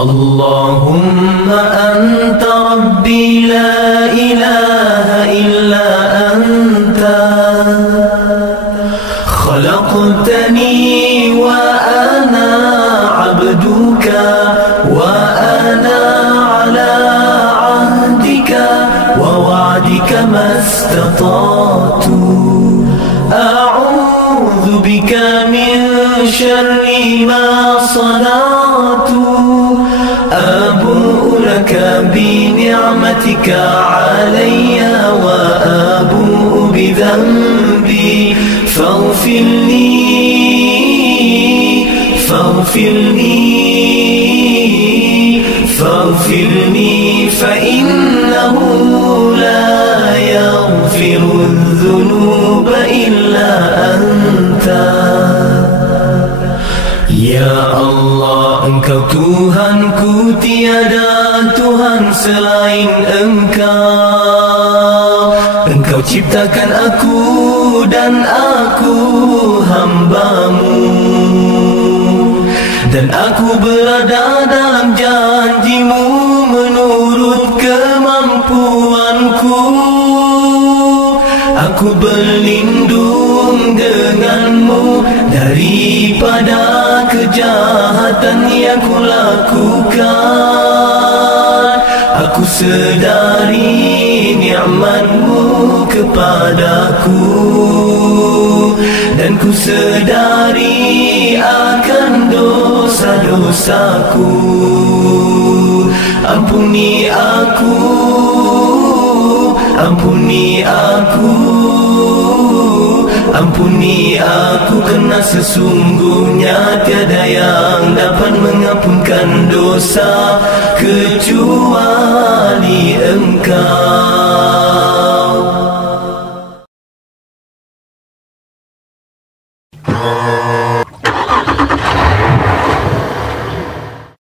اللهم أنت ربي لا إله إلا أنت خلقتني وأنا عبدك وأنا على عهدك ووعدك ما استطعت أعوذ بك من شر ما صنعت أبوء لك بنعمتك علي وأبوء بذنبي فاغفر لي فإنه لا يغفر الذنوب إلا أنت. Ya Allah, Engkau Tuhanku, tiada Tuhan selain Engkau. Engkau ciptakan aku dan aku hamba-Mu, dan aku berada dalam janji-Mu menurut kemampuanku. Aku berlindung denganmu daripada kejahatan yang kulakukan. Aku sedari nikmat-Mu kepadaku, dan ku sedari akan dosa-dosaku. Ampuni aku, ampuni aku, ampuni aku, kerana sesungguhnya tiada yang dapat mengampunkan dosa kecuali Engkau.